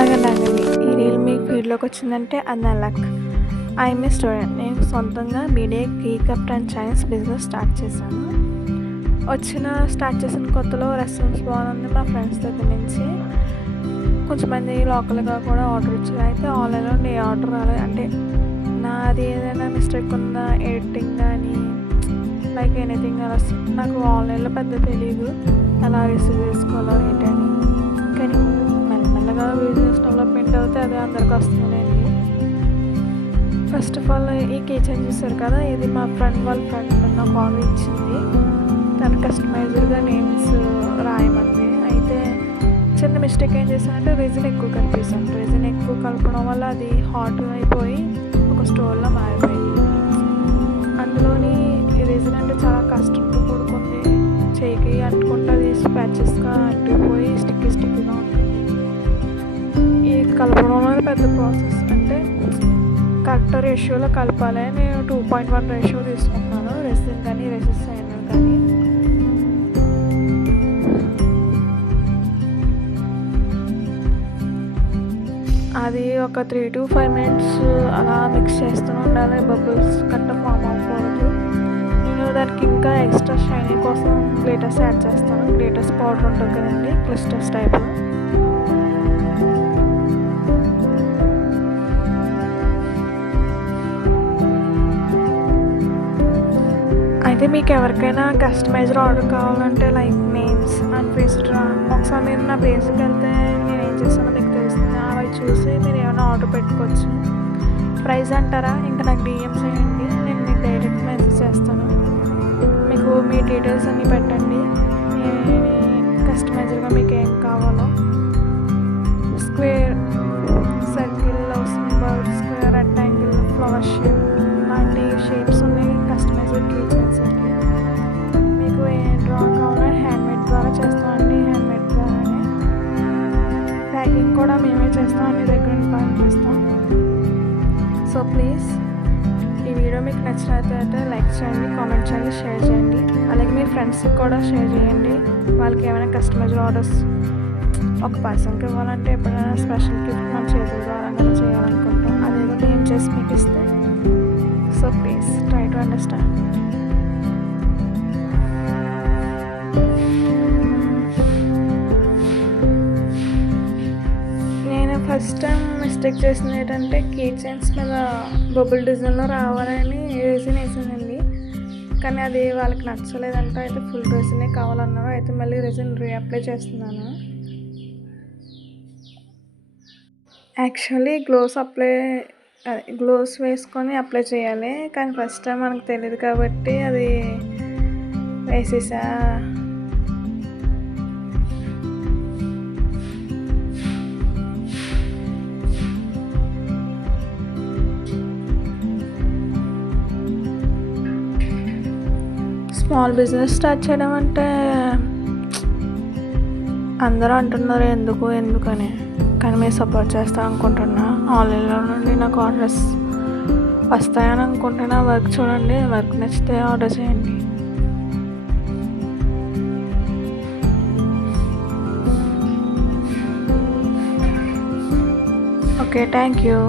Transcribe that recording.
ఆగండి. ఈ రీల్ మీ ఫీడ్‌లోకి వచ్చిందంటే అది నా లక్. I'm a student. నేను సొంతంగా బీడీఏ కీ కప్ట్ అండ్ చైన్స్ బిజినెస్ స్టార్ట్ చేశాను. స్టార్ట్ చేసిన కొత్తలో రెస్పాన్స్ బాగుంది మా ఫ్రెండ్స్ దగ్గర నుంచి. కొంచెంమంది లోకల్గా కూడా ఆర్డర్ ఇచ్చారు. అయితే ఆన్లైన్లో ఏ ఆర్డర్ రాలేదు. అంటే నాది ఏదైనా మిస్టేక్ ఉందా ఎడిటింగ్ కానీ లైక్ ఎనీథింగ్ అలా నాకు ఆన్లైన్లో పెద్ద తెలీదు ఎలా రిసీవ్ చేసుకోవాలో ఏంటని. కానీ మెల్లమెల్లగా బిజినెస్ డెవలప్మెంట్ అవుతే అది అందరికి వస్తుందండి. ఫస్ట్ ఆఫ్ ఆల్ ఈ కిచెన్ చూసారు కదా, ఇది మా ఫ్రెండ్ నాకు ఆర్డర్ ఇచ్చింది. తను కస్టమైజర్గా నేమ్స్ రాయమంది. అయితే చిన్న మిస్టేక్ ఏం చేశానంటే రెజిన్ ఎక్కువ కలిపేసాను. రెజిన్ ఎక్కువ కలపడం వల్ల అది హాట్ అయిపోయి ఒక స్టోర్లో మారిపోయింది. అందులోని రెజిన్ అంటే చాలా కష్టంతో కూడుకుంది. చేయికి అంటుకుంటే అది స్పాచెస్గా అంటుకుపోయి స్టిక్కీగా ఉంటుంది. ఈ కలపడం అనేది పెద్ద ప్రాసెస్. అంటే కరెక్ట్ రేషియోలో కలపాలి. నేను 2.1 రేషియో తీసుకుంటున్నాను, రెసిన్ కానీ రెసిస్ అయినా కానీ. అది ఒక 3 to 5 minutes అలా మిక్స్ చేస్తూ ఉండాలి. బబుల్స్ కట్ట ఫామ్ అవ్వకూడదు. నేను దానికి ఇంకా ఎక్స్ట్రా షైనీ కోసం గ్లిటర్స్ యాడ్ చేస్తాను. గ్లిటర్స్ పౌడర్ ఉంటుంది కదండి, క్లిస్టర్స్ టైప్. అయితే మీకు ఎవరికైనా కస్టమైజర్ ఆర్డర్ కావాలంటే లైక్ నేమ్స్ అండ్ ఫేస్ ఒకసారి మీరు నా పేజ్కి వెళ్తే నేను ఏం చేస్తానో మీకు తెలుస్తుంది. అవి చూసి మీరు ఏమైనా ఆర్డర్ పెట్టుకోవచ్చు. ప్రైస్ అంటారా, ఇంకా నాకు డిఎం చేయండి, నేను మీకు డైరెక్ట్ మెసేజ్ చేస్తాను. మీకు మీ డీటెయిల్స్ అన్నీ పెట్టండి. కస్టమైజర్గా మీకు ఏం కావాలో square, circle, symbol, square, rectangle, flower shape లాంటి షేప్స్ ఉన్నాయి కస్టమైజర్ కిచెన్స్ అండి. మీకు ఏ డ్రా కావాలో హ్యాండ్మేడ్ ద్వారా చేస్తామండి. హ్యాండ్మేడ్ ద్వారానే ప్యాకింగ్ కూడా మేమే చేస్తాం, అన్ని దగ్గర ప్యాక్ చేస్తాం. సో ప్లీజ్ ఈ వీడియో మీకు నచ్చినట్లయితే లైక్ చేయండి, కామెంట్ చేయండి, షేర్ చేయండి. అలాగే మీ ఫ్రెండ్స్కి కూడా షేర్ చేయండి. వాళ్ళకి ఏమైనా కస్టమైజర్ ఆర్డర్స్ ఒక పర్సన్కి ఇవ్వాలంటే ఎప్పుడైనా స్పెషల్ గిఫ్ట్ మన చేతుల ద్వారా చేయాలనుకుంటాం. అదేదో మేము చేసి మీకు ఇస్తే. So please try to understand. నేను ఫస్ట్ టైం మిస్టేక్ చేసింది ఏంటంటే కీ చైన్స్ మీద బబుల్ డిజైన్లో రావాలని రెసిన్ వేసానండి. కానీ అది వాళ్ళకి నచ్చలేదంట. అయితే ఫుల్ రెసినే కావాలన్నారు. అయితే మళ్ళీ రెసిన్ రీఅప్లై చేస్తున్నాను. యాక్చువల్లీ గ్లోవ్స్ వేసుకొని అప్లై చేయాలి. కానీ ఫస్ట్ టైం మనకు తెలియదు కాబట్టి అది వేసేసా. స్మాల్ బిజినెస్ స్టార్ట్ చేయడం అంటే అందరూ అంటున్నారు ఎందుకని, కానీ మీరు సపోర్ట్ చేస్తా అనుకుంటున్నా. ఆన్లైన్లో నుండి నాకు ఆర్డర్స్ వస్తాయని అనుకుంటున్నా. వర్క్ చూడండి, వర్క్ నచ్చితే ఆర్డర్ చేయండి. Okay, thank you.